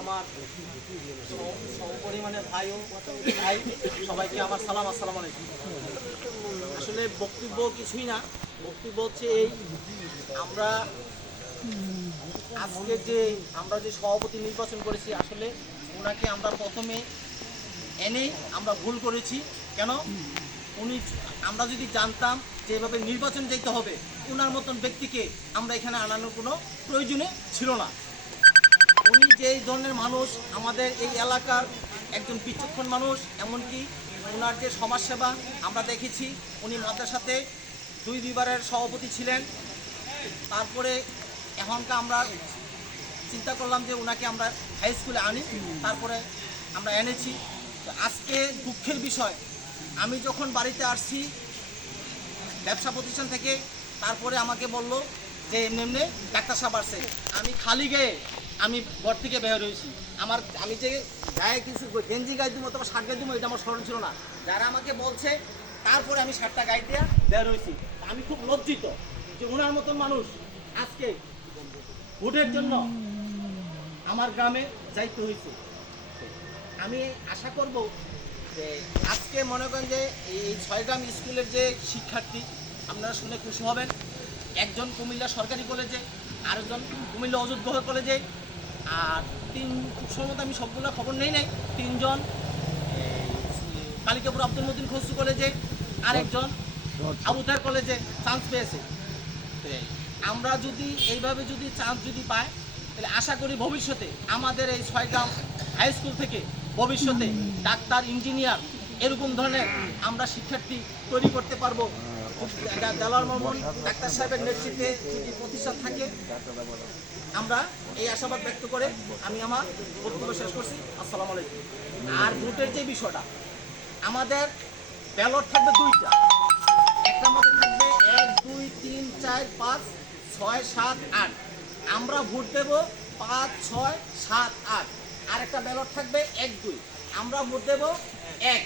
আমার পরিমাণে ভাই সবাইকে আমার সালাম, আসসালামু আলাইকুম। আসলে বক্তব্য কিছুই না, বক্তব্য হচ্ছে এই আমরা আজকে যে সভাপতি নির্বাচন করেছি, আসলে ওনাকে আমরা প্রথমে এনেই আমরা ভুল করেছি। কেন আমরা যদি জানতাম যে এভাবে নির্বাচন যেতে হবে, ওনার মতন ব্যক্তিকে আমরা এখানে আনানোর কোনো প্রয়োজনে ছিল না। উনি যে ধরনের মানুষ, আমাদের এই এলাকার একজন বিচক্ষণ মানুষ, এমনকি ওনার যে সমাজসেবা আমরা দেখেছি। উনি মাদ্রাসাতে দুইবারের সভাপতি ছিলেন। তারপরে এখনকার আমরা চিন্তা করলাম যে ওনাকে আমরা হাই স্কুলে আনি, তারপরে আমরা এনেছি। আজকে দুঃখের বিষয়, আমি যখন বাড়িতে আসছি ব্যবসা প্রতিষ্ঠান থেকে, তারপরে আমাকে বলল যে এমনি ডাক্তার সাহেব আসছে। আমি খালি গায়ে আমি ঘর থেকে বের হয়েছি। আমি যে গায়ে কিছু গেঞ্জি গায়ে দিব অথবা শার্ট গায়ে দিব, এটা আমার স্মরণ ছিল না। যারা আমাকে বলছে, তারপরে আমি শার্টটা গায়ে দিয়ে বের হয়েছি। আমি খুব লজ্জিত যে ওনার মতন মানুষ আজকে ভোটের জন্য আমার গ্রামে যাইতে হয়েছে। আমি আশা করব যে আজকে মনে করেন যে এই 6 গ্রাম স্কুলের যে শিক্ষার্থী, আপনারা শুনে খুশি হবেন। একজন কুমিল্লা সরকারি কলেজে, আরেকজন কুমিল্লা অযোধ্যা কলেজে, আর খুব সম্ভবত আমি সবগুলো খবর নেই 3জন কালিকাপুর আব্দুল মতিন খসরু কলেজে, আরেকজন আবুতার কলেজে চান্স পেয়েছে। আমরা যদি এইভাবে চান্স পাই, তাহলে আশা করি ভবিষ্যতে আমাদের এই 6 গ্রাম হাই স্কুল থেকে ভবিষ্যতে ডাক্তার, ইঞ্জিনিয়ার এরকম ধরনের আমরা শিক্ষার্থী তৈরি করতে পারবো। দেলোয়ার মামুন ডাক্তার সাহেবের নেতৃত্বে যদি প্রতিষ্ঠান থাকে, আমরা এই আশাবাদ ব্যক্ত করে আমি আমার বক্তব্য শেষ করছি। আসসালামু আলাইকুম। আর ভোটের যে বিষয়টা, আমাদের ব্যালট থাকবে 2টা। একটার মধ্যে থাকবে 1, 2, 3, 4, 5, 6, 7, 8। আমরা ভোট দেব 5, 6, 7, 8। আর একটা ব্যালট থাকবে 1, 2। আমরা ভোট দেব 1।